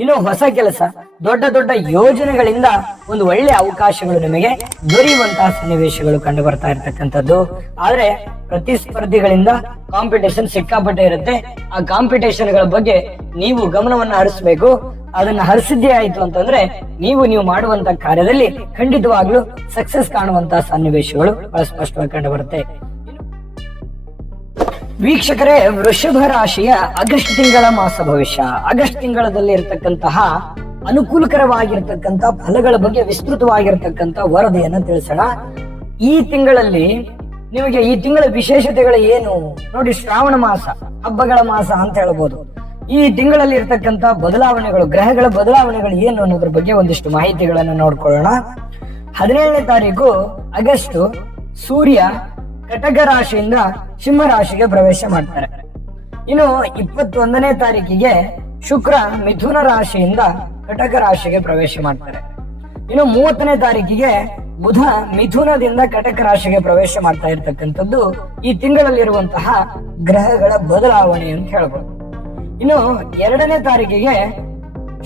ಇನ್ನು ಹೊಸ ಕೆಲಸ, ದೊಡ್ಡ ದೊಡ್ಡ ಯೋಜನೆಗಳಿಂದ ಒಂದು ಒಳ್ಳೆ ಅವಕಾಶಗಳು ನಿಮಗೆ ದೊರೆಯುವಂತಹ ಸನ್ನಿವೇಶಗಳು ಕಂಡು ಬರ್ತಾ ಇರತಕ್ಕಂಥದ್ದು. ಆದ್ರೆ ಪ್ರತಿಸ್ಪರ್ಧಿಗಳಿಂದ ಕಾಂಪಿಟೇಷನ್ ಸಿಕ್ಕಾಪಟ್ಟೆ ಇರುತ್ತೆ. ಆ ಕಾಂಪಿಟೇಷನ್ ಗಳ ಬಗ್ಗೆ ನೀವು ಗಮನವನ್ನ ಹರಿಸಬೇಕು. ಅದನ್ನ ಹರಿಸಿದ್ದೇ ಆಯ್ತು ಅಂತಂದ್ರೆ ನೀವು ಮಾಡುವಂತ ಕಾರ್ಯದಲ್ಲಿ ಖಂಡಿತವಾಗ್ಲೂ ಸಕ್ಸಸ್ ಕಾಣುವಂತಹ ಸನ್ನಿವೇಶಗಳು ಬಹಳ ಸ್ಪಷ್ಟವಾಗಿ ಕಂಡು ಬರುತ್ತೆ. ವೀಕ್ಷಕರೇ, ವೃಷಭ ರಾಶಿಯ ಆಗಸ್ಟ್ ತಿಂಗಳ ಮಾಸ ಭವಿಷ್ಯ, ಆಗಸ್ಟ್ ತಿಂಗಳಲ್ಲಿ ಇರತಕ್ಕಂತಹ ಅನುಕೂಲಕರವಾಗಿರ್ತಕ್ಕಂಥ ಫಲಗಳ ಬಗ್ಗೆ ವಿಸ್ತೃತವಾಗಿರ್ತಕ್ಕಂಥ ವರದಿಯನ್ನ ತಿಳಿಸೋಣ. ಈ ತಿಂಗಳಲ್ಲಿ ನಿಮಗೆ ಈ ತಿಂಗಳ ವಿಶೇಷತೆಗಳು ಏನು ನೋಡಿ. ಶ್ರಾವಣ ಮಾಸ, ಹಬ್ಬಗಳ ಮಾಸ ಅಂತ ಹೇಳ್ಬೋದು. ಈ ತಿಂಗಳಲ್ಲಿ ಇರ್ತಕ್ಕಂಥ ಬದಲಾವಣೆಗಳು, ಗ್ರಹಗಳ ಬದಲಾವಣೆಗಳು ಏನು ಅನ್ನೋದ್ರ ಬಗ್ಗೆ ಒಂದಿಷ್ಟು ಮಾಹಿತಿಗಳನ್ನು ನೋಡ್ಕೊಳ್ಳೋಣ. 17ನೇ ತಾರೀಕು ಆಗಸ್ಟ್ ಸೂರ್ಯ ಕಟಕ ರಾಶಿಯಿಂದ ಸಿಂಹ ರಾಶಿಗೆ ಪ್ರವೇಶ ಮಾಡ್ತಾರೆ. ಇನ್ನು 21ನೇ ತಾರೀಕಿಗೆ ಶುಕ್ರ ಮಿಥುನ ರಾಶಿಯಿಂದ ಕಟಕ ರಾಶಿಗೆ ಪ್ರವೇಶ ಮಾಡ್ತಾರೆ. ಇನ್ನು 30ನೇ ತಾರೀಕಿಗೆ ಬುಧ ಮಿಥುನದಿಂದ ಕಟಕ ರಾಶಿಗೆ ಪ್ರವೇಶ ಮಾಡ್ತಾ ಇರ್ತಕ್ಕಂಥದ್ದು ಈ ತಿಂಗಳಲ್ಲಿರುವಂತಹ ಗ್ರಹಗಳ ಬದಲಾವಣೆ ಅಂತ ಹೇಳ್ಬೋದು. ಇನ್ನು 2ನೇ ತಾರೀಕಿಗೆ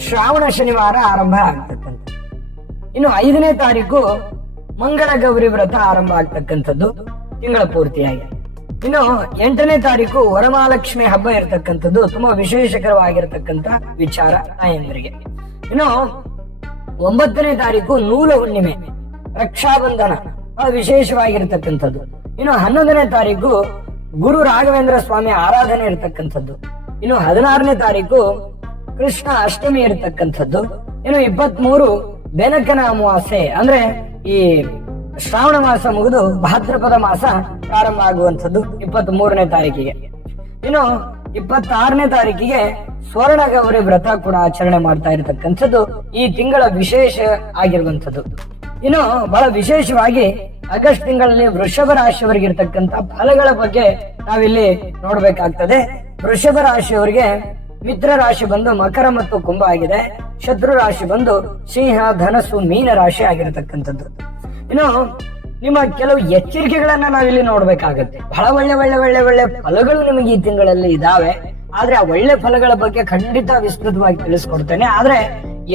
ಶ್ರಾವಣ ಶನಿವಾರ ಆರಂಭ ಆಗ್ತಕ್ಕಂಥ. ಇನ್ನು 5ನೇ ತಾರೀಕು ಮಂಗಳ ಗೌರಿ ವ್ರತ ಆರಂಭ ಆಗ್ತಕ್ಕಂಥದ್ದು ತಿಂಗಳ ಪೂರ್ತಿಯಾಗಿ. ಇನ್ನು 8ನೇ ತಾರೀಕು ವರಮಹಾಲಕ್ಷ್ಮಿ ಹಬ್ಬ ಇರತಕ್ಕಂಥದ್ದು ತುಂಬಾ ವಿಶೇಷಕರವಾಗಿರ್ತಕ್ಕಂಥ ವಿಚಾರ ತಾಯಂದರಿಗೆ. ಇನ್ನು 9ನೇ ತಾರೀಕು ನೂಲ ಹುಣ್ಣಿಮೆ, ರಕ್ಷಾಬಂಧನ ವಿಶೇಷವಾಗಿರ್ತಕ್ಕಂಥದ್ದು. ಇನ್ನು 11ನೇ ತಾರೀಕು ಗುರು ರಾಘವೇಂದ್ರ ಸ್ವಾಮಿ ಆರಾಧನೆ ಇರತಕ್ಕಂಥದ್ದು. ಇನ್ನು 16ನೇ ತಾರೀಕು ಕೃಷ್ಣ ಅಷ್ಟಮಿ ಇರತಕ್ಕಂಥದ್ದು. ಇನ್ನು 23 ಬೆನಕನ ಅಮಾವಾಸ್ಯೆ, ಅಂದ್ರೆ ಈ ಶ್ರಾವಣ ಮಾಸ ಮುಗಿದು ಭಾದ್ರಪದ ಮಾಸ ಪ್ರಾರಂಭ ಆಗುವಂಥದ್ದು 23ನೇ ತಾರೀಕಿಗೆ. ಇನ್ನು 26ನೇ ತಾರೀಕಿಗೆ ಸ್ವರ್ಣ ಗೌರಿ ವ್ರತ ಕೂಡ ಆಚರಣೆ ಮಾಡ್ತಾ ಇರತಕ್ಕಂಥದ್ದು ಈ ತಿಂಗಳ ವಿಶೇಷ ಆಗಿರುವಂಥದ್ದು. ಇನ್ನು ಬಹಳ ವಿಶೇಷವಾಗಿ ಆಗಸ್ಟ್ ತಿಂಗಳಲ್ಲಿ ವೃಷಭ ರಾಶಿಯವರಿಗೆ ಇರ್ತಕ್ಕಂಥ ಫಲಗಳ ಬಗ್ಗೆ ನಾವಿಲ್ಲಿ ನೋಡ್ಬೇಕಾಗ್ತದೆ. ವೃಷಭ ರಾಶಿಯವರಿಗೆ ಮಿತ್ರ ರಾಶಿ ಬಂದು ಮಕರ ಮತ್ತು ಕುಂಭ ಆಗಿದೆ. ಶತ್ರು ರಾಶಿ ಬಂದು ಸಿಂಹ, ಧನಸ್ಸು, ಮೀನ ರಾಶಿ ಆಗಿರತಕ್ಕಂಥದ್ದು. ಇನ್ನು ನಿಮ್ಮ ಕೆಲವು ಎಚ್ಚರಿಕೆಗಳನ್ನ ನಾವಿಲ್ಲಿ ನೋಡ್ಬೇಕಾಗತ್ತೆ. ಬಹಳ ಒಳ್ಳೆ ಒಳ್ಳೆ ಒಳ್ಳೆ ಒಳ್ಳೆ ಫಲಗಳು ನಿಮಗೆ ಈ ತಿಂಗಳಲ್ಲಿ ಇದಾವೆ. ಆದ್ರೆ ಆ ಒಳ್ಳೆ ಫಲಗಳ ಬಗ್ಗೆ ಖಂಡಿತ ವಿಸ್ತೃತವಾಗಿ ತಿಳಿಸ್ಕೊಡ್ತೇನೆ. ಆದ್ರೆ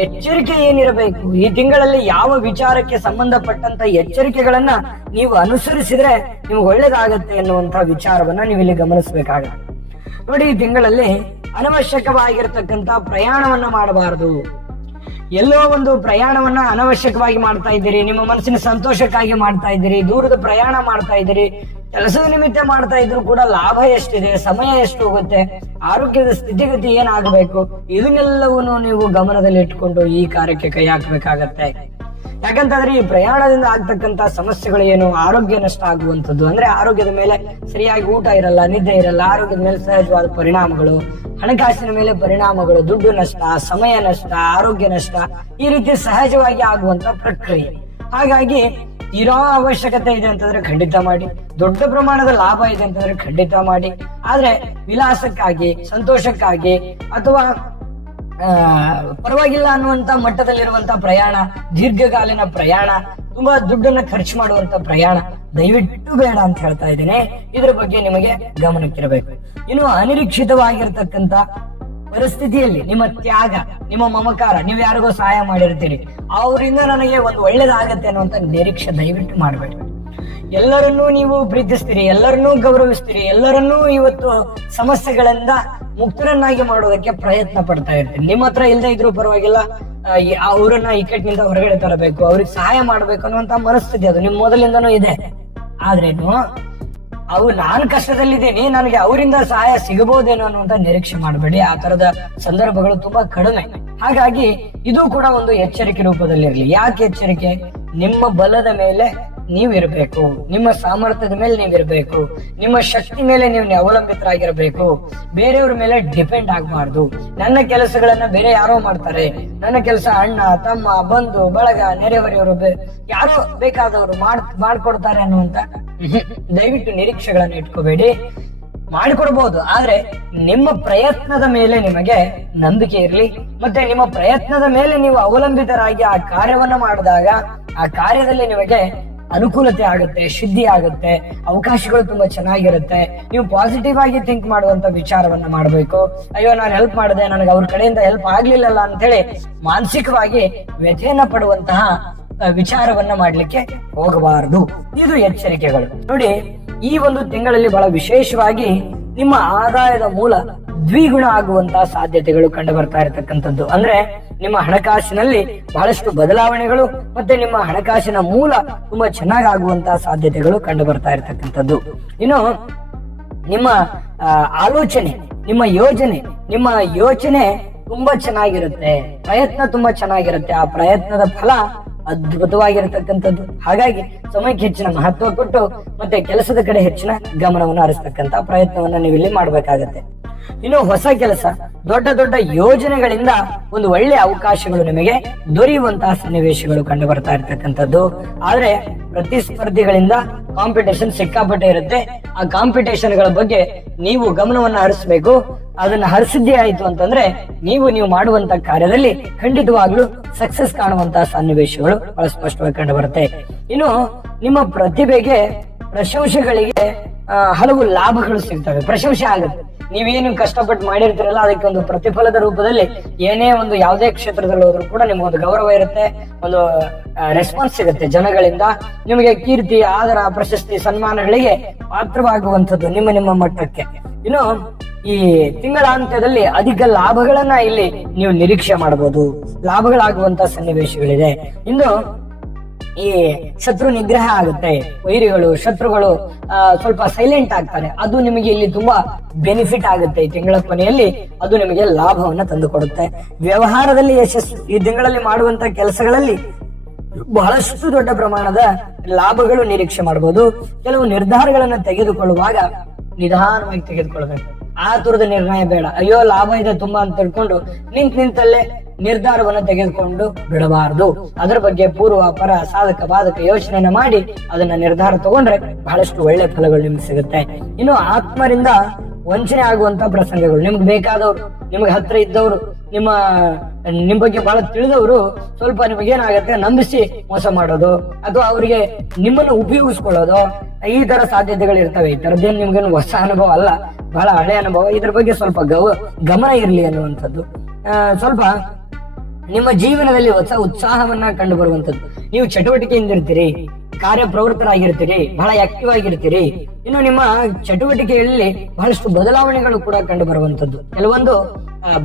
ಎಚ್ಚರಿಕೆ ಏನಿರಬೇಕು, ಈ ತಿಂಗಳಲ್ಲಿ ಯಾವ ವಿಚಾರಕ್ಕೆ ಸಂಬಂಧಪಟ್ಟಂತ ಎಚ್ಚರಿಕೆಗಳನ್ನ ನೀವು ಅನುಸರಿಸಿದ್ರೆ ನಿಮ್ಗೆ ಒಳ್ಳೇದಾಗತ್ತೆ ಎನ್ನುವಂತ ವಿಚಾರವನ್ನ ನೀವು ಇಲ್ಲಿ ಗಮನಿಸಬೇಕಾಗತ್ತೆ. ನೋಡಿ, ಈ ತಿಂಗಳಲ್ಲಿ ಅನವಶ್ಯಕವಾಗಿರ್ತಕ್ಕಂತ ಪ್ರಯಾಣವನ್ನ ಮಾಡಬಾರದು. ಎಲ್ಲೋ ಒಂದು ಪ್ರಯಾಣವನ್ನ ಅನವಶ್ಯಕವಾಗಿ ಮಾಡ್ತಾ ಇದ್ದೀರಿ, ನಿಮ್ಮ ಮನಸ್ಸಿನ ಸಂತೋಷಕ್ಕಾಗಿ ಮಾಡ್ತಾ ಇದ್ದೀರಿ, ದೂರದ ಪ್ರಯಾಣ ಮಾಡ್ತಾ ಇದ್ದೀರಿ, ಕೆಲಸದ ನಿಮಿತ್ತ ಮಾಡ್ತಾ ಇದ್ರು ಕೂಡ ಲಾಭ ಎಷ್ಟಿದೆ, ಸಮಯ ಎಷ್ಟು ಹೋಗುತ್ತೆ, ಆರೋಗ್ಯದ ಸ್ಥಿತಿಗತಿ ಏನಾಗಬೇಕು, ಇದನ್ನೆಲ್ಲವನ್ನು ನೀವು ಗಮನದಲ್ಲಿ ಇಟ್ಕೊಂಡು ಈ ಕಾರ್ಯಕ್ಕೆ ಕೈ ಹಾಕ್ಬೇಕಾಗತ್ತೆ. ಯಾಕಂತಂದ್ರೆ ಈ ಪ್ರಯಾಣದಿಂದ ಆಗ್ತಕ್ಕಂತ ಸಮಸ್ಯೆಗಳು ಏನು, ಆರೋಗ್ಯ ನಷ್ಟ ಆಗುವಂಥದ್ದು, ಅಂದ್ರೆ ಆರೋಗ್ಯದ ಮೇಲೆ ಸರಿಯಾಗಿ ಊಟ ಇರಲ್ಲ, ನಿದ್ದೆ ಇರಲ್ಲ, ಆರೋಗ್ಯದ ಮೇಲೆ ಸಹಜವಾದ ಪರಿಣಾಮಗಳು, ಹಣಕಾಸಿನ ಮೇಲೆ ಪರಿಣಾಮಗಳು, ದುಡ್ಡು ನಷ್ಟ, ಸಮಯ ನಷ್ಟ, ಆರೋಗ್ಯ ನಷ್ಟ, ಈ ರೀತಿ ಸಹಜವಾಗಿ ಆಗುವಂತ ಪ್ರಕ್ರಿಯೆ. ಹಾಗಾಗಿ ತೀರಾ ಅವಶ್ಯಕತೆ ಇದೆ ಅಂತಂದ್ರೆ ಖಂಡಿತ ಮಾಡಿ, ದೊಡ್ಡ ಪ್ರಮಾಣದ ಲಾಭ ಇದೆ ಅಂತಂದ್ರೆ ಖಂಡಿತ ಮಾಡಿ. ಆದ್ರೆ ವಿಲಾಸಕ್ಕಾಗಿ, ಸಂತೋಷಕ್ಕಾಗಿ ಅಥವಾ ಪರವಾಗಿಲ್ಲ ಅನ್ನುವಂತ ಮಟ್ಟದಲ್ಲಿರುವಂತ ಪ್ರಯಾಣ, ದೀರ್ಘಕಾಲೀನ ಪ್ರಯಾಣ, ತುಂಬಾ ದುಡ್ಡನ್ನ ಖರ್ಚು ಮಾಡುವಂತ ಪ್ರಯಾಣ ದಯವಿಟ್ಟು ಬೇಡ ಅಂತ ಹೇಳ್ತಾ ಇದ್ದೇನೆ. ಇದ್ರ ಬಗ್ಗೆ ನಿಮಗೆ ಗಮನಕ್ಕಿರಬೇಕು. ಇನ್ನು ಅನಿರೀಕ್ಷಿತವಾಗಿರ್ತಕ್ಕಂತ ಪರಿಸ್ಥಿತಿಯಲ್ಲಿ ನಿಮ್ಮ ತ್ಯಾಗ, ನಿಮ್ಮ ಮಮಕಾರ, ನೀವು ಯಾರಿಗೋ ಸಹಾಯ ಮಾಡಿರ್ತೀರಿ, ಅವರಿಂದ ನನಗೆ ಒಂದು ಒಳ್ಳೇದಾಗತ್ತೆ ಅನ್ನುವಂತ ನಿರೀಕ್ಷೆ ದಯವಿಟ್ಟು ಮಾಡಬೇಡಿ. ಎಲ್ಲರನ್ನೂ ನೀವು ಪ್ರೀತಿಸ್ತೀರಿ, ಎಲ್ಲರನ್ನೂ ಗೌರವಿಸ್ತೀರಿ, ಎಲ್ಲರನ್ನೂ ಇವತ್ತು ಸಮಸ್ಯೆಗಳಿಂದ ಮುಕ್ತರನ್ನಾಗಿ ಮಾಡೋದಕ್ಕೆ ಪ್ರಯತ್ನ ಪಡ್ತಾ ಇರ್ತೀನಿ. ನಿಮ್ಮ ಹತ್ರ ಇಲ್ಲದೆ ಇದ್ರೂ ಪರವಾಗಿಲ್ಲ, ಅವರನ್ನ ಇಕ್ಕಟ್ಟಿನಿಂದ ಹೊರಗಡೆ ತರಬೇಕು, ಅವ್ರಿಗೆ ಸಹಾಯ ಮಾಡ್ಬೇಕು ಅನ್ನುವಂತ ಮನಸ್ಥಿತಿ ಅದು ನಿಮ್ ಮೊದಲಿಂದನೂ ಇದೆ. ಆದ್ರೇನು ನಾನು ಕಷ್ಟದಲ್ಲಿದ್ದೀನಿ, ನನಗೆ ಅವರಿಂದ ಸಹಾಯ ಸಿಗಬಹುದೇನೋ ಅನ್ನುವಂತ ನಿರೀಕ್ಷೆ ಮಾಡಬೇಡಿ. ಆ ತರದ ಸಂದರ್ಭಗಳು ತುಂಬಾ ಕಡಿಮೆ. ಹಾಗಾಗಿ ಇದು ಕೂಡ ಒಂದು ಎಚ್ಚರಿಕೆ ರೂಪದಲ್ಲಿರಲಿ. ಯಾಕೆ ಎಚ್ಚರಿಕೆ? ನಿಮ್ಮ ಬಲದ ಮೇಲೆ ನೀವಿರ್ಬೇಕು, ನಿಮ್ಮ ಸಾಮರ್ಥ್ಯದ ಮೇಲೆ ನೀವಿರ್ಬೇಕು, ನಿಮ್ಮ ಶಕ್ತಿ ಮೇಲೆ ನೀವು ಅವಲಂಬಿತರಾಗಿರ್ಬೇಕು. ಬೇರೆಯವ್ರ ಮೇಲೆ ಡಿಪೆಂಡ್ ಆಗಬಾರ್ದು. ನನ್ನ ಕೆಲಸಗಳನ್ನ ಬೇರೆ ಯಾರೋ ಮಾಡ್ತಾರೆ, ನನ್ನ ಕೆಲಸ ಅಣ್ಣ, ತಮ್ಮ, ಬಂಧು, ಬಳಗ, ನೆರೆಹೊರೆಯವರು, ಯಾರೋ ಬೇಕಾದವರು ಮಾಡ್ಕೊಡ್ತಾರೆ ಅನ್ನುವಂತ ದಯವಿಟ್ಟು ನಿರೀಕ್ಷೆಗಳನ್ನ ಇಟ್ಕೋಬೇಡಿ. ಮಾಡಿಕೊಡ್ಬಹುದು, ಆದ್ರೆ ನಿಮ್ಮ ಪ್ರಯತ್ನದ ಮೇಲೆ ನಿಮಗೆ ನಂಬಿಕೆ ಇರ್ಲಿ. ಮತ್ತೆ ನಿಮ್ಮ ಪ್ರಯತ್ನದ ಮೇಲೆ ನೀವು ಅವಲಂಬಿತರಾಗಿ ಆ ಕಾರ್ಯವನ್ನ ಮಾಡಿದಾಗ ಆ ಕಾರ್ಯದಲ್ಲಿ ನಿಮಗೆ ಅನುಕೂಲತೆ ಆಗುತ್ತೆ, ಸಿದ್ಧಿ ಆಗುತ್ತೆ, ಅವಕಾಶಗಳು ತುಂಬಾ ಚೆನ್ನಾಗಿರುತ್ತೆ. ನೀವು ಪಾಸಿಟಿವ್ ಆಗಿ ಥಿಂಕ್ ಮಾಡುವಂತ ವಿಚಾರವನ್ನ ಮಾಡಬೇಕು. ಅಯ್ಯೋ ನಾನು ಹೆಲ್ಪ್ ಮಾಡಿದೆ, ನನಗೆ ಅವ್ರ ಕಡೆಯಿಂದ ಹೆಲ್ಪ್ ಆಗ್ಲಿಲ್ಲಲ್ಲ ಅಂತ ಹೇಳಿ ಮಾನಸಿಕವಾಗಿ ವ್ಯಥೆಯನ್ನ ಪಡುವಂತಹ ವಿಚಾರವನ್ನ ಮಾಡ್ಲಿಕ್ಕೆ ಹೋಗಬಾರದು. ಇದು ಎಚ್ಚರಿಕೆಗಳು. ನೋಡಿ, ಈ ಒಂದು ತಿಂಗಳಲ್ಲಿ ಬಹಳ ವಿಶೇಷವಾಗಿ ನಿಮ್ಮ ಆದಾಯದ ಮೂಲ ದ್ವಿಗುಣ ಆಗುವಂತಹ ಸಾಧ್ಯತೆಗಳು ಕಂಡು ಬರ್ತಾ ಇರತಕ್ಕಂಥದ್ದು. ಅಂದ್ರೆ ನಿಮ್ಮ ಹಣಕಾಸಿನಲ್ಲಿ ಬಹಳಷ್ಟು ಬದಲಾವಣೆಗಳು ಮತ್ತೆ ನಿಮ್ಮ ಹಣಕಾಸಿನ ಮೂಲ ತುಂಬಾ ಚೆನ್ನಾಗಿ ಆಗುವಂತಹ ಸಾಧ್ಯತೆಗಳು ಕಂಡು ಬರ್ತಾ ಇರತಕ್ಕಂಥದ್ದು. ಇನ್ನು ನಿಮ್ಮ ಆಲೋಚನೆ, ನಿಮ್ಮ ಯೋಚನೆ ತುಂಬಾ ಚೆನ್ನಾಗಿರುತ್ತೆ, ಪ್ರಯತ್ನ ತುಂಬಾ ಚೆನ್ನಾಗಿರುತ್ತೆ. ಆ ಪ್ರಯತ್ನದ ಫಲ ಅದ್ಭುತವಾಗಿರತಕ್ಕಂಥದ್ದು. ಹಾಗಾಗಿ ಸಮಯಕ್ಕೆ ಹೆಚ್ಚಿನ ಮಹತ್ವ ಕೊಟ್ಟು ಮತ್ತೆ ಕೆಲಸದ ಕಡೆ ಹೆಚ್ಚಿನ ಗಮನವನ್ನು ಹರಿಸ್ತಕ್ಕಂತ ಪ್ರಯತ್ನವನ್ನ ನೀವು ಇಲ್ಲಿ ಮಾಡ್ಬೇಕಾಗತ್ತೆ. ಇನ್ನು ಹೊಸ ಕೆಲಸ, ದೊಡ್ಡ ದೊಡ್ಡ ಯೋಜನೆಗಳಿಂದ ಒಂದು ಒಳ್ಳೆ ಅವಕಾಶಗಳು ನಿಮಗೆ ದೊರೆಯುವಂತಹ ಸನ್ನಿವೇಶಗಳು ಕಂಡು ಬರ್ತಾ ಇರ್ತಕ್ಕಂಥದ್ದು. ಆದ್ರೆ ಪ್ರತಿಸ್ಪರ್ಧಿಗಳಿಂದ ಕಾಂಪಿಟೇಷನ್ ಸಿಕ್ಕಾಪಟ್ಟೆ ಇರುತ್ತೆ. ಆ ಕಾಂಪಿಟೇಷನ್ ಗಳ ಬಗ್ಗೆ ನೀವು ಗಮನವನ್ನ ಹರಿಸಬೇಕು. ಅದನ್ನ ಹರಿಸಿದ್ದೇ ಆಯ್ತು ಅಂತಂದ್ರೆ ನೀವು ಮಾಡುವಂತ ಕಾರ್ಯದಲ್ಲಿ ಖಂಡಿತವಾಗ್ಲೂ ಸಕ್ಸಸ್ ಕಾಣುವಂತಹ ಸನ್ನಿವೇಶಗಳು ಬಹಳ ಸ್ಪಷ್ಟವಾಗಿ ಕಂಡು ಬರುತ್ತೆ. ಇನ್ನು ನಿಮ್ಮ ಪ್ರತಿಭೆಗೆ, ಪ್ರಶಂಸೆಗಳಿಗೆ ಹಲವು ಲಾಭಗಳು ಸಿಗ್ತವೆ. ಪ್ರಶಂಸೆ ಆಗುತ್ತೆ. ನೀವೇನು ಕಷ್ಟಪಟ್ಟು ಮಾಡಿರ್ತೀರಲ್ಲ, ಅದಕ್ಕೆ ಒಂದು ಪ್ರತಿಫಲದ ರೂಪದಲ್ಲಿ ಏನೇ ಒಂದು ಯಾವುದೇ ಕ್ಷೇತ್ರದಲ್ಲಿ ಹೋದ್ರೂ ಕೂಡ ನಿಮ್ಗೊಂದು ಗೌರವ ಇರುತ್ತೆ, ಒಂದು ರೆಸ್ಪಾನ್ಸ್ ಸಿಗುತ್ತೆ ಜನಗಳಿಂದ. ನಿಮಗೆ ಕೀರ್ತಿ, ಆದರ, ಪ್ರಶಸ್ತಿ, ಸನ್ಮಾನಗಳಿಗೆ ಪಾತ್ರವಾಗುವಂಥದ್ದು ನಿಮ್ಮ ಮಟ್ಟಕ್ಕೆ. ಇನ್ನು ಈ ತಿಂಗಳ ಅಂತ್ಯದಲ್ಲಿ ಅಧಿಕ ಲಾಭಗಳನ್ನ ಇಲ್ಲಿ ನೀವು ನಿರೀಕ್ಷೆ ಮಾಡಬಹುದು. ಲಾಭಗಳಾಗುವಂತ ಸನ್ನಿವೇಶಗಳಿದೆ. ಇನ್ನು ಈ ಶತ್ರು ನಿಗ್ರಹ ಆಗುತ್ತೆ. ವೈರಿಗಳು, ಶತ್ರುಗಳು ಸ್ವಲ್ಪ ಸೈಲೆಂಟ್ ಆಗ್ತಾರೆ. ಅದು ನಿಮಗೆ ಇಲ್ಲಿ ತುಂಬಾ ಬೆನಿಫಿಟ್ ಆಗುತ್ತೆ. ಈ ತಿಂಗಳ ಕೊನೆಯಲ್ಲಿ ಅದು ನಿಮಗೆ ಲಾಭವನ್ನ ತಂದುಕೊಡುತ್ತೆ. ವ್ಯವಹಾರದಲ್ಲಿ ಯಶಸ್ಸು, ಈ ತಿಂಗಳಲ್ಲಿ ಮಾಡುವಂತ ಕೆಲಸಗಳಲ್ಲಿ ಬಹಳಷ್ಟು ದೊಡ್ಡ ಪ್ರಮಾಣದ ಲಾಭಗಳು ನಿರೀಕ್ಷೆ ಮಾಡಬಹುದು. ಕೆಲವು ನಿರ್ಧಾರಗಳನ್ನ ತೆಗೆದುಕೊಳ್ಳುವಾಗ ನಿಧಾನವಾಗಿ ತೆಗೆದುಕೊಳ್ಬೇಕು. ಆತುರದ ನಿರ್ಣಯ ಬೇಡ. ಅಯ್ಯೋ ಲಾಭ ಇದೆ ತುಂಬಾ ಅಂತ ತಿಳ್ಕೊಂಡು ನಿಂತಲ್ಲೇ ನಿರ್ಧಾರವನ್ನು ತೆಗೆದುಕೊಂಡು ಬಿಡಬಾರದು. ಅದರ ಬಗ್ಗೆ ಪೂರ್ವ ಪರ ಸಾಧಕ ಬಾಧಕ ಯೋಚನೆಯನ್ನ ಮಾಡಿ ಅದನ್ನ ನಿರ್ಧಾರ ತಗೊಂಡ್ರೆ ಬಹಳಷ್ಟು ಒಳ್ಳೆ ಫಲಗಳು ನಿಮ್ಗೆ ಸಿಗುತ್ತೆ. ಇನ್ನು ಆತ್ಮರಿಂದ ವಂಚನೆ ಆಗುವಂತ ಪ್ರಸಂಗಗಳು, ನಿಮ್ಗೆ ಬೇಕಾದವರು, ನಿಮ್ಗೆ ಹತ್ರ ಇದ್ದವರು, ನಿಮ್ ಬಗ್ಗೆ ಬಹಳ ತಿಳಿದವರು ಸ್ವಲ್ಪ ನಿಮಗೇನಾಗತ್ತೆ ನಂಬಿಸಿ ಮೋಸ ಮಾಡೋದು ಅಥವಾ ಅವರಿಗೆ ನಿಮ್ಮನ್ನು ಉಪಯೋಗಿಸ್ಕೊಳ್ಳೋದು, ಈ ತರ ಸಾಧ್ಯತೆಗಳು ಇರ್ತವೆ. ಈ ತರದ್ದೇನು ನಿಮ್ಗೇನು ಹೊಸ ಅನುಭವ ಅಲ್ಲ, ಬಹಳ ಹಳೆ ಅನುಭವ. ಇದ್ರ ಬಗ್ಗೆ ಸ್ವಲ್ಪ ಗಮನ ಇರ್ಲಿ ಅನ್ನುವಂಥದ್ದು. ಸ್ವಲ್ಪ ನಿಮ್ಮ ಜೀವನದಲ್ಲಿ ಹೊಸ ಉತ್ಸಾಹವನ್ನ ಕಂಡು ಬರುವಂತದ್ದು. ನೀವು ಚಟುವಟಿಕೆಯಿಂದ ಇರ್ತೀರಿ, ಕಾರ್ಯಪ್ರವೃತ್ತರಾಗಿರ್ತೀರಿ, ಬಹಳ ಆಕ್ಟಿವ್ ಆಗಿರ್ತೀರಿ. ಇನ್ನು ನಿಮ್ಮ ಚಟುವಟಿಕೆಯಲ್ಲಿ ಬಹಳಷ್ಟು ಬದಲಾವಣೆಗಳು ಕೂಡ ಕಂಡು ಬರುವಂತದ್ದು. ಕೆಲವೊಂದು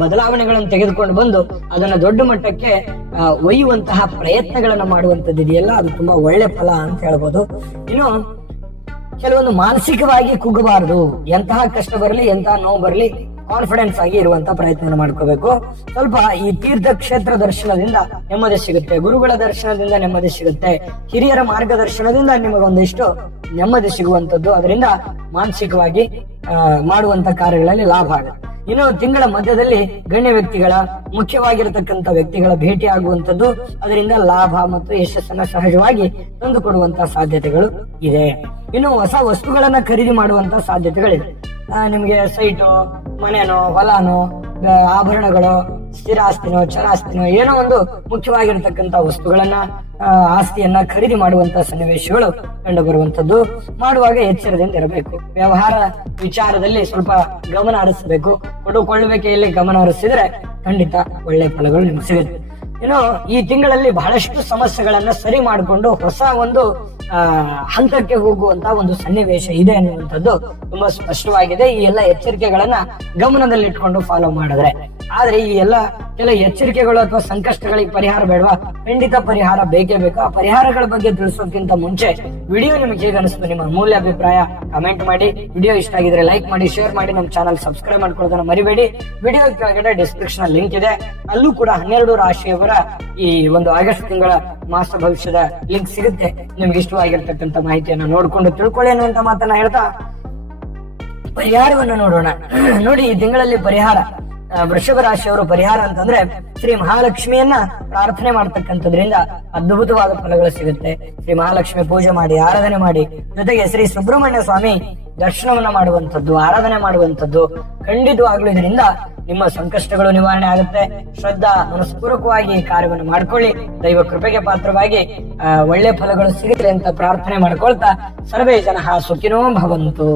ಬದಲಾವಣೆಗಳನ್ನು ತೆಗೆದುಕೊಂಡು ಬಂದು ಅದನ್ನ ದೊಡ್ಡ ಮಟ್ಟಕ್ಕೆ ಒಯ್ಯುವಂತಹ ಪ್ರಯತ್ನಗಳನ್ನ ಮಾಡುವಂತದ್ದು ಇದೆಯಲ್ಲ, ಅದು ತುಂಬಾ ಒಳ್ಳೆ ಫಲ ಅಂತ ಹೇಳ್ಬೋದು. ಇನ್ನು ಕೆಲವೊಂದು ಮಾನಸಿಕವಾಗಿ ಕುಗ್ಗಬಾರದು. ಎಂತಹ ಕಷ್ಟ ಬರಲಿ, ಎಂತಹ ನೋವು ಬರಲಿ, ಕಾನ್ಫಿಡೆನ್ಸ್ ಆಗಿ ಇರುವಂತ ಪ್ರಯತ್ನ ಮಾಡ್ಕೋಬೇಕು. ಸ್ವಲ್ಪ ಈ ತೀರ್ಥ ಕ್ಷೇತ್ರ ದರ್ಶನದಿಂದ ನೆಮ್ಮದಿ ಸಿಗುತ್ತೆ, ಗುರುಗಳ ದರ್ಶನದಿಂದ ನೆಮ್ಮದಿ ಸಿಗುತ್ತೆ, ಹಿರಿಯರ ಮಾರ್ಗದರ್ಶನದಿಂದ ನಿಮಗೊಂದಿಷ್ಟು ನೆಮ್ಮದಿ ಸಿಗುವಂತದ್ದು. ಅದರಿಂದ ಮಾನಸಿಕವಾಗಿ ಮಾಡುವಂತ ಕಾರ್ಯಗಳಲ್ಲಿ ಲಾಭ ಆಗುತ್ತೆ. ಇನ್ನು ತಿಂಗಳ ಮಧ್ಯದಲ್ಲಿ ಗಣ್ಯ ವ್ಯಕ್ತಿಗಳ, ಮುಖ್ಯವಾಗಿರತಕ್ಕಂತ ವ್ಯಕ್ತಿಗಳ ಭೇಟಿ ಆಗುವಂತದ್ದು, ಅದರಿಂದ ಲಾಭ ಮತ್ತು ಯಶಸ್ಸನ್ನ ಸಹಜವಾಗಿ ತಂದುಕೊಡುವಂತ ಸಾಧ್ಯತೆಗಳು ಇದೆ. ಇನ್ನು ಹೊಸ ವಸ್ತುಗಳನ್ನ ಖರೀದಿ ಮಾಡುವಂತ ಸಾಧ್ಯತೆಗಳಿದೆ. ನಿಮ್ಗೆ ಸೈಟು, ಮನೆನೋ, ಹೊಲನೋ, ಆಭರಣಗಳು, ಸ್ಥಿರ ಆಸ್ತಿನೋ, ಚರ ಆಸ್ತಿನೋ, ಏನೋ ಒಂದು ಮುಖ್ಯವಾಗಿರತಕ್ಕಂತ ವಸ್ತುಗಳನ್ನ, ಆಸ್ತಿಯನ್ನ ಖರೀದಿ ಮಾಡುವಂತ ಸನ್ನಿವೇಶಗಳು ಕಂಡು ಬರುವಂತದ್ದು. ಮಾಡುವಾಗ ಎಚ್ಚರದಿಂದ ಇರಬೇಕು. ವ್ಯವಹಾರ ವಿಚಾರದಲ್ಲಿ ಸ್ವಲ್ಪ ಗಮನ ಹರಿಸಬೇಕು. ಕೊಳ್ಳುವಿಕೆಯಲ್ಲಿ ಗಮನ ಹರಿಸಿದ್ರೆ ಖಂಡಿತ ಒಳ್ಳೆ ಫಲಗಳು ನಿಮ್ಗೆ ಸಿಗುತ್ತೆ. ಇನ್ನು ಈ ತಿಂಗಳಲ್ಲಿ ಬಹಳಷ್ಟು ಸಮಸ್ಯೆಗಳನ್ನ ಸರಿ ಮಾಡಿಕೊಂಡು ಹೊಸ ಒಂದು ಹಂತಕ್ಕೆ ಹೋಗುವಂತ ಒಂದು ಸನ್ನಿವೇಶ ಇದೆ ಅನ್ನುವಂಥದ್ದು ತುಂಬಾ ಸ್ಪಷ್ಟವಾಗಿದೆ. ಈ ಎಲ್ಲ ಎಚ್ಚರಿಕೆಗಳನ್ನ ಗಮನದಲ್ಲಿಟ್ಕೊಂಡು ಫಾಲೋ ಮಾಡಿದ್ರೆ. ಆದ್ರೆ ಈ ಎಲ್ಲ ಕೆಲ ಎಚ್ಚರಿಕೆಗಳು ಅಥವಾ ಸಂಕಷ್ಟಗಳಿಗೆ ಪರಿಹಾರ ಬೇಡವಾ? ಖಂಡಿತ ಪರಿಹಾರ ಬೇಕೇ ಬೇಕು. ಆ ಪರಿಹಾರಗಳ ಬಗ್ಗೆ ತಿಳಿಸೋಕ್ಕಿಂತ ಮುಂಚೆ ವಿಡಿಯೋ ನಿಮಗೆ ಹೇಗೆ ಅನಿಸ್ತು, ನಿಮ್ಮ ಮೂಲ್ಯ ಅಭಿಪ್ರಾಯ ಕಮೆಂಟ್ ಮಾಡಿ. ವಿಡಿಯೋ ಇಷ್ಟ ಆಗಿದ್ರೆ ಲೈಕ್ ಮಾಡಿ, ಶೇರ್ ಮಾಡಿ, ನಮ್ಮ ಚಾನಲ್ ಸಬ್ಸ್ಕ್ರೈಬ್ ಮಾಡ್ಕೊಳ್ಳೋದನ್ನ ಮರಿಬೇಡಿ. ವಿಡಿಯೋ ಕೆಳಗಡೆ ಡಿಸ್ಕ್ರಿಪ್ಷನ್ ಲಿಂಕ್ ಇದೆ, ಅಲ್ಲೂ ಕೂಡ 12 ರಾಶಿಯವರ ಈ ಒಂದು ಆಗಸ್ಟ್ ತಿಂಗಳ ಮಾಸ ಭವಿಷ್ಯದ ಲಿಂಕ್ ಸಿಗುತ್ತೆ. ನಿಮ್ಗೆ ಇಷ್ಟವಾಗಿರ್ತಕ್ಕಂಥ ಮಾಹಿತಿಯನ್ನ ನೋಡ್ಕೊಂಡು ತಿಳ್ಕೊಳ್ಳಿ ಅನ್ನುವಂತ ಮಾತನ್ನ ಹೇಳ್ತಾ ಪರಿಹಾರವನ್ನು ನೋಡೋಣ. ನೋಡಿ, ಈ ತಿಂಗಳಲ್ಲಿ ಪರಿಹಾರ, ವೃಷಭ ರಾಶಿಯವರು ಪರಿಹಾರ ಅಂತಂದ್ರೆ ಶ್ರೀ ಮಹಾಲಕ್ಷ್ಮಿಯನ್ನ ಪ್ರಾರ್ಥನೆ ಮಾಡ್ತಕ್ಕಂಥದ್ರಿಂದ ಅದ್ಭುತವಾದ ಫಲಗಳು ಸಿಗುತ್ತೆ. ಶ್ರೀ ಮಹಾಲಕ್ಷ್ಮಿ ಪೂಜೆ ಮಾಡಿ, ಆರಾಧನೆ ಮಾಡಿ, ಜೊತೆಗೆ ಶ್ರೀ ಸುಬ್ರಹ್ಮಣ್ಯ ಸ್ವಾಮಿ ದರ್ಶನವನ್ನ ಮಾಡುವಂಥದ್ದು, ಆರಾಧನೆ ಮಾಡುವಂಥದ್ದು ಖಂಡಿತವಾಗ್ಲೂ ಇದರಿಂದ ನಿಮ್ಮ ಸಂಕಷ್ಟಗಳು ನಿವಾರಣೆ ಆಗುತ್ತೆ. ಶ್ರದ್ಧಾ ಮನಸ್ಪೂರ್ವಕವಾಗಿ ಈ ಕಾರ್ಯವನ್ನು ಮಾಡ್ಕೊಳ್ಳಿ. ದೈವ ಕೃಪೆಗೆ ಪಾತ್ರವಾಗಿ ಒಳ್ಳೆ ಫಲಗಳು ಸಿಗಲಿ ಅಂತ ಪ್ರಾರ್ಥನೆ ಮಾಡ್ಕೊಳ್ತಾ ಸರ್ವೇ ಜನಃ ಸುಖಿನೋ ಭವಂತು.